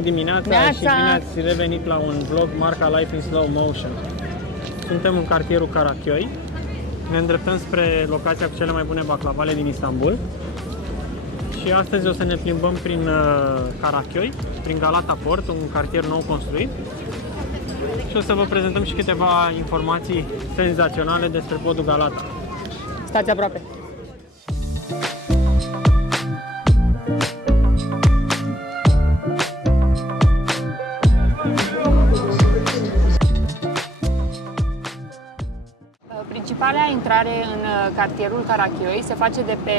Bună dimineața și bine ați revenit la un vlog marca Life in Slow Motion. Suntem în cartierul Karaköy. Ne îndreptăm spre locația cu cele mai bune baclavale din Istanbul. Și astăzi o să ne plimbăm prin Karaköy, prin Galata Port, un cartier nou construit. Și o să vă prezentăm și câteva informații senzaționale despre podul Galata. Stați aproape! Principala intrare în cartierul Karaköy se face de pe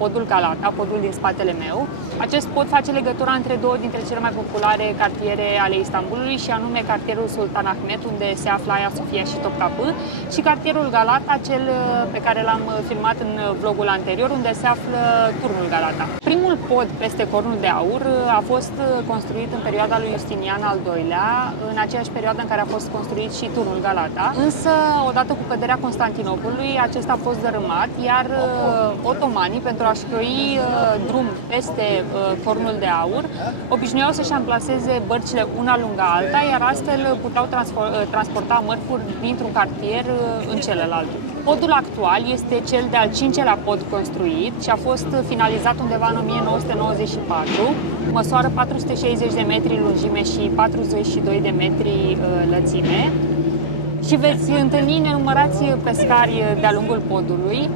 podul Galata, podul din spatele meu. Acest pod face legătura între două dintre cele mai populare cartiere ale Istanbulului, și anume cartierul Sultan Ahmet, unde se află Hagia Sophia și Topkapı, și cartierul Galata, cel pe care l-am filmat în vlogul anterior, unde se află turnul Galata. Primul pod peste Cornul de Aur a fost construit în perioada lui Justinian al II-lea, în aceeași perioadă în care a fost construit și turnul Galata, însă odată cu căderea Constantinopolului, acesta a fost dărâmat, iar otomanii, pentru a-și croi drum peste Cornul de Aur, obișnuiau să-și amplaseze bărcile una lângă alta, iar astfel puteau transporta mărfuri dintr-un cartier în celălalt. Podul actual este cel de-al 5-lea pod construit și a fost finalizat undeva în 1994. Măsoară 460 de metri lungime și 42 de metri lățime. Și veți întâlni nenumărați pescari de-a lungul podului.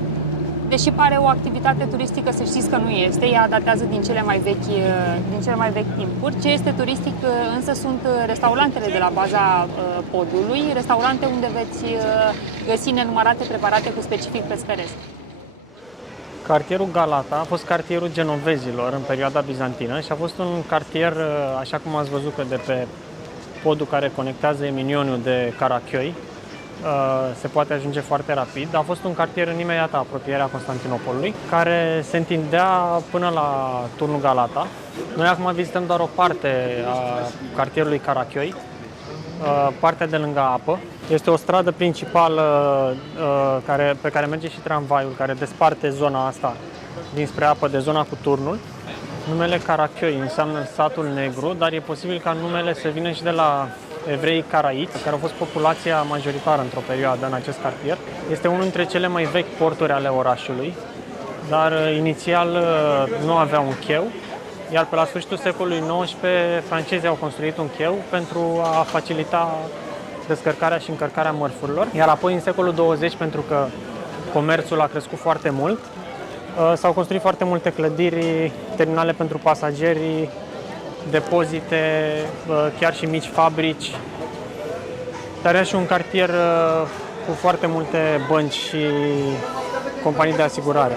Deși pare o activitate turistică, să știți că nu este, ea datează din cele mai vechi timpuri. Ce este turistic însă sunt restaurantele de la baza podului, restaurante unde veți găsi nenumărate preparate cu specific pescăresc. Cartierul Galata a fost cartierul genovezilor în perioada bizantină și a fost un cartier, așa cum ați văzut că de pe podul care conectează Eminioniul de Karaköy, se poate ajunge foarte rapid. A fost un cartier în imediată apropiere a Constantinopolului, care se întindea până la turnul Galata. Noi acum vizităm doar o parte a cartierului Karaköy, partea de lângă apă. Este o stradă principală pe care merge și tramvaiul, care desparte zona asta dinspre apă de zona cu turnul. Numele Karaköy înseamnă satul negru, dar e posibil ca numele să vină și de la evrei caraiți, care au fost populația majoritară într-o perioadă în acest cartier. Este unul dintre cele mai vechi porturi ale orașului, dar inițial nu avea un cheu, iar pe la sfârșitul secolului XIX francezii au construit un cheu pentru a facilita descărcarea și încărcarea mărfurilor, iar apoi în secolul 20, pentru că comerțul a crescut foarte mult, s-au construit foarte multe clădiri, terminale pentru pasageri, depozite, chiar și mici fabrici. Dar era și un cartier cu foarte multe bănci și companii de asigurare.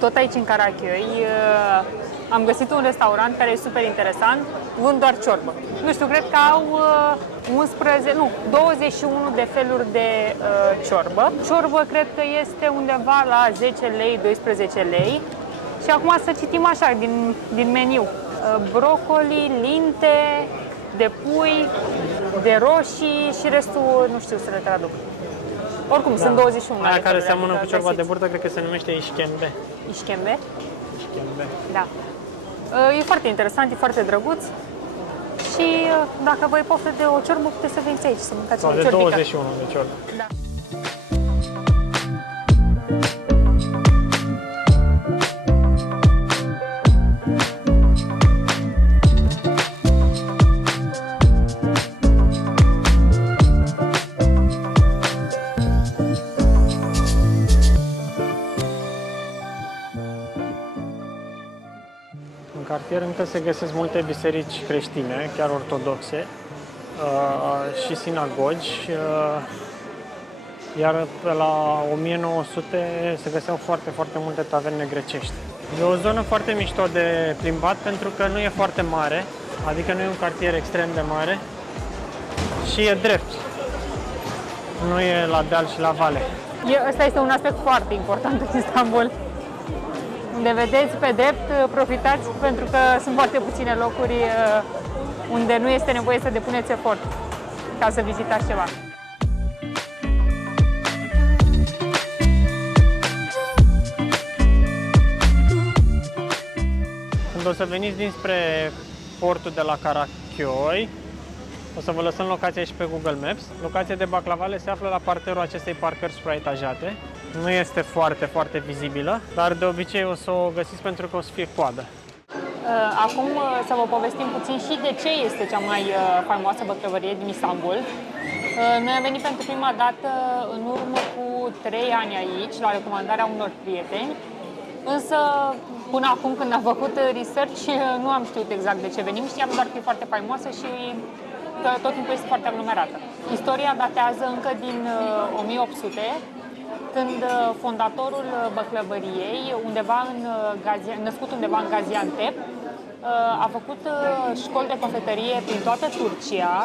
Tot aici în Karaköy am găsit un restaurant care e super interesant, vând doar ciorbă. Nu știu, cred că au 21 de feluri de ciorbă. Ciorbă cred că este undeva la 10 lei, 12 lei. Și acum să citim așa din meniu. Brocoli, linte, de pui, de roșii și restul nu știu să le traduc. Oricum, sunt 21. Aia care seamănă cu ciorba de burtă, cred că se numește işkembe. Işkembe? Işkembe. Da. E foarte interesant, e foarte drăguț. Și dacă vă e poftă de o ciorbă, puteți să veniți aici să mâncați o ciorbică. De 21 de ciorbă. Da. În cartier încă se găsesc multe biserici creștine, chiar ortodoxe, și sinagogi, iar pe la 1900 se găseau foarte, foarte multe taverne grecești. E o zonă foarte mișto de plimbat pentru că nu e foarte mare, adică nu e un cartier extrem de mare și e drept. Nu e la deal și la vale. Ăsta este un aspect foarte important în Istanbul. Unde vedeți pe drept, profitați pentru că sunt foarte puține locuri unde nu este nevoie să depuneți efort ca să vizitați ceva. Când o să veniți dinspre portul de la Carachioi. O să vă lăsăm locația și pe Google Maps. Locația de baclavale se află la parterul acestei parcări supraetajate. Nu este foarte, foarte vizibilă, dar de obicei o să o găsiți pentru că o să fie coadă. Acum să vă povestim puțin și de ce este cea mai faimoasă băclăvărie din Istanbul. Noi am venit pentru prima dată în urmă cu 3 ani aici, la recomandarea unor prieteni. Însă, până acum, când am făcut research, nu am știut exact de ce venim. Știam doar că e foarte faimoasă și că tot timpul este foarte aglomerată. Istoria datează încă din 1800, când fondatorul băclăvăriei, născut undeva în Gaziantep, a făcut școli de cofetărie prin toată Turcia,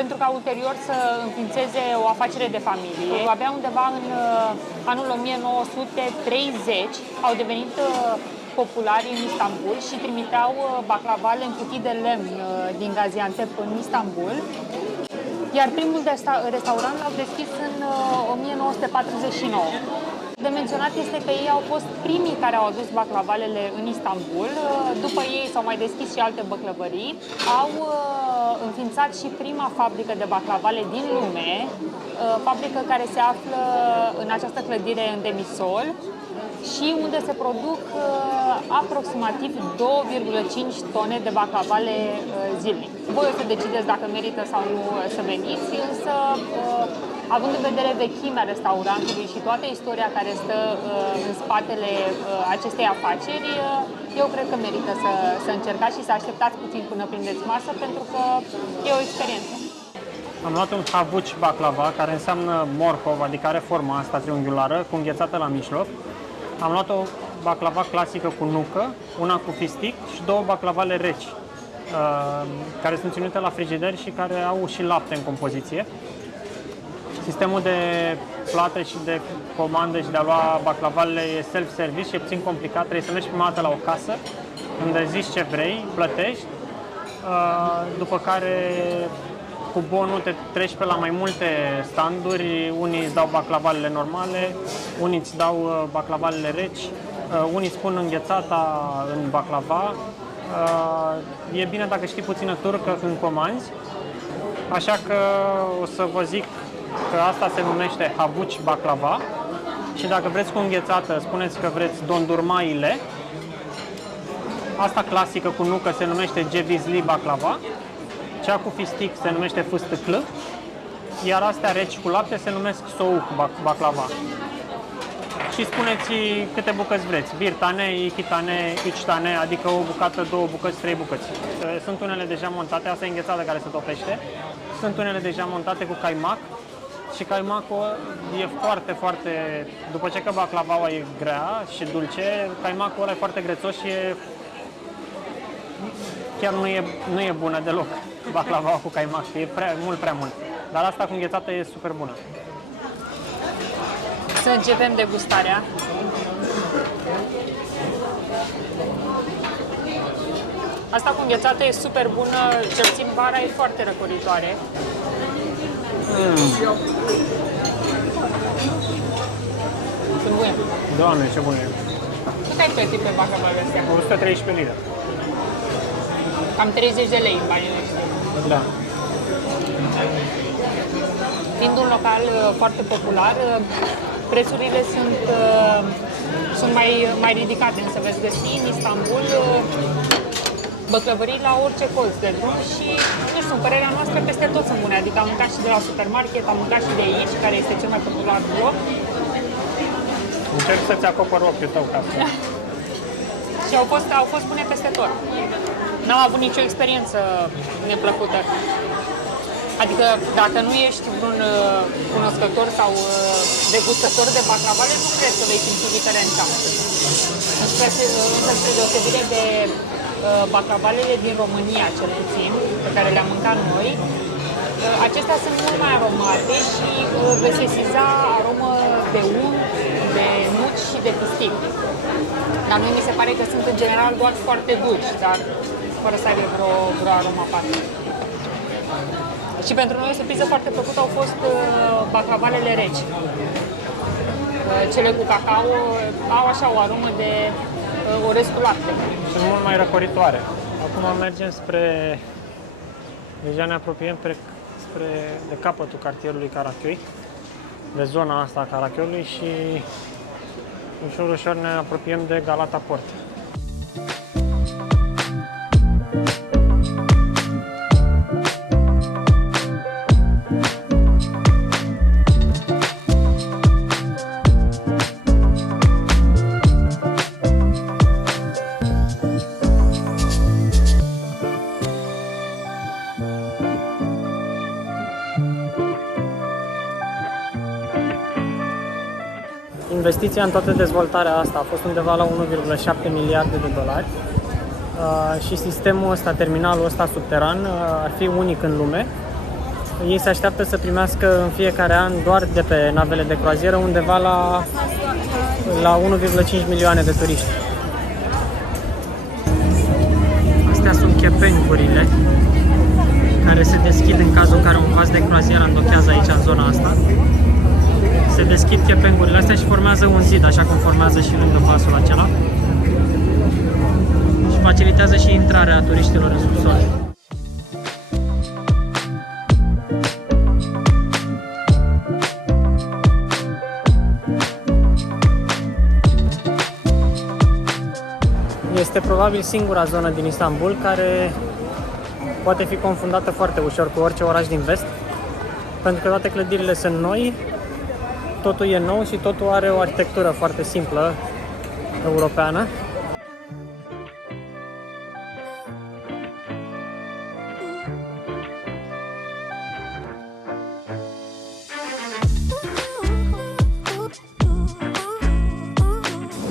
pentru ca ulterior să înființeze o afacere de familie. Abia undeva în anul 1930 au devenit populari în Istanbul și trimiteau baclavale în cutii de lemn din Gaziantep în Istanbul. Iar primul restaurant l-au deschis în 1949. De menționat este că ei au fost primii care au adus baclavalele în Istanbul. După ei s-au mai deschis și alte băclăvării. Au înființat și prima fabrică de baclavale din lume, fabrică care se află în această clădire în demisol și unde se produc aproximativ 2,5 tone de baclavale zilnic. Voi o să decideți dacă merită sau nu să veniți, însă având în vedere vechimea restaurantului și toată istoria care stă în spatele acestei afaceri, eu cred că merită să încercați și să așteptați puțin până prindeți masă, pentru că e o experiență. Am luat un havuci baklava, care înseamnă morcov, adică are forma asta triunghiulară, cu înghețată la mijloc. Am luat o baklava clasică cu nucă, una cu fistic și 2 baclavale reci, care sunt ținute la frigider și care au și lapte în compoziție. Sistemul de plată și de comandă și de a lua baclavalele e self-service și e puțin complicat. Trebuie să mergi prima dată la o casă, unde zici ce vrei, plătești, după care cu bonul te treci pe la mai multe standuri. Unii îți dau baclavalele normale, unii îți dau baclavalele reci, unii spun înghețata în baclava. E bine dacă știi puțină turcă când comanzi, așa că o să vă zic că asta se numește havuci baklava și dacă vreți cu înghețată, spuneți că vreți dondurmaile. Asta clasică cu nucă se numește cevizli baklava, cea cu fistic se numește fıstıklı, iar astea reci cu lapte se numesc soğuk baklava. Și spuneți câte bucăți vreți, bir tane, iki tane, üç tane, adică o bucată, 2 bucăți, 3 bucăți. Sunt unele deja montate, asta e înghețată care se topește, sunt unele deja montate cu caimac. Și caimacul e foarte, foarte... După ce că baclavaua e grea și dulce, caimacul ăla e foarte grețos și chiar nu e bună deloc baclavaua cu caimac, e prea mult. Dar asta cu înghețată e super bună. Să începem degustarea. Asta cu înghețată e super bună, cel puțin vara e foarte răcoritoare. Sunt bune. Doamne, ce bune e! Cât ai plătit pe baclavalele astea? 113 lire. Cam 30 de lei în banii noștri. Da. Fiind un local foarte popular, prețurile sunt mai ridicate, însă veți găsi în Istanbul băclăvării la orice colț de drum și, nu știu, în părerea noastră, peste tot sunt bune. Adică am mâncat și de la supermarket, am mâncat și de aici, care este cel mai popular bloc. Încerc să-ți acopăr ochiul tău ca să... Și au fost bune peste tot. N-am avut nicio experiență neplăcută. Adică dacă nu ești vreun cunoscător sau degustător de baclavale, nu cred că vei simți diferența. Însă spre deosebire de baclavalele din România, cel puțin, pe care le-am mâncat noi, acestea sunt mult mai aromate și veți sesiza aromă de unt, de nuci și de fistic. Dar mie mi se pare că sunt în general doar foarte dulci, dar fără să aibă vreo aromă aparte. Și pentru noi o surpriză foarte plăcută au fost baclavalele reci. Cele cu cacao au așa o aromă de orez cu lapte. Sunt mult mai răcoritoare. Acum mergem spre... Deja ne apropiem de capătul cartierului Carachioi, de zona asta a Carachiului și ușor, ușor ne apropiem de Galata Port. Investiția în toată dezvoltarea asta a fost undeva la 1,7 miliarde de dolari și sistemul ăsta, terminalul ăsta subteran, ar fi unic în lume. Ei se așteaptă să primească în fiecare an doar de pe navele de croazieră undeva la 1,5 milioane de turiști. Astea sunt chepengurile care se deschid în cazul în care un vas de croazieră îndochează aici în zona asta. Se deschid chepengurile astea și formează un zid, așa cum formează și lângă vasul acela. Și facilitează și intrarea turiștilor în subsol. Este probabil singura zonă din Istanbul care poate fi confundată foarte ușor cu orice oraș din vest, pentru că toate clădirile sunt noi, totul e nou și totul are o arhitectură foarte simplă, europeană.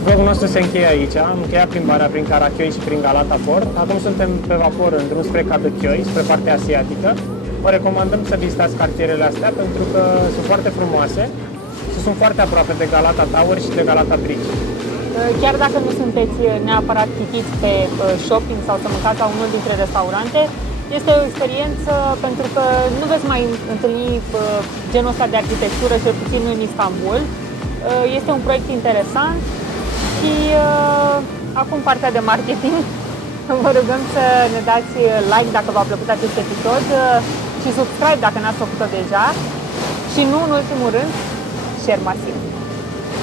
Vlogul nostru se încheie aici, am încheiat plimbarea prin Carachioi și prin Galata Port. Acum suntem pe vapor în drum spre Kadıköy, spre partea asiatică. Vă recomandăm să vizitați cartierele astea pentru că sunt foarte frumoase și sunt foarte aproape de Galata Tower și de Galata Bridge. Chiar dacă nu sunteți neapărat chitiți pe shopping sau să mâncați la unul dintre restaurante, este o experiență pentru că nu veți mai întâlni genul ăsta de arhitectură, cel puțin în Istanbul. Este un proiect interesant și acum partea de marketing. Vă rugăm să ne dați like dacă v-a plăcut acest episod și subscribe dacă n-ați făcut-o deja și nu în ultimul rând, share masiv.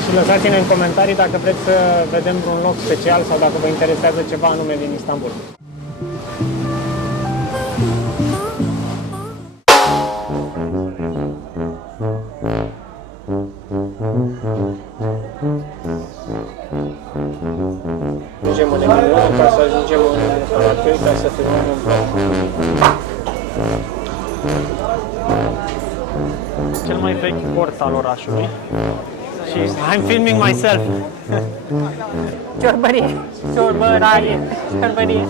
Și lăsați-ne în comentarii dacă vreți să vedem vreun loc special sau dacă vă interesează ceva anume din Istanbul. Ajungem în Emilion ca să ajungem în Carachioi ca să filmăm un vlog. Cel mai vechi port al orașului. Și I'm filming myself. Ciorbărie, ciorbăraie, ciorbărie.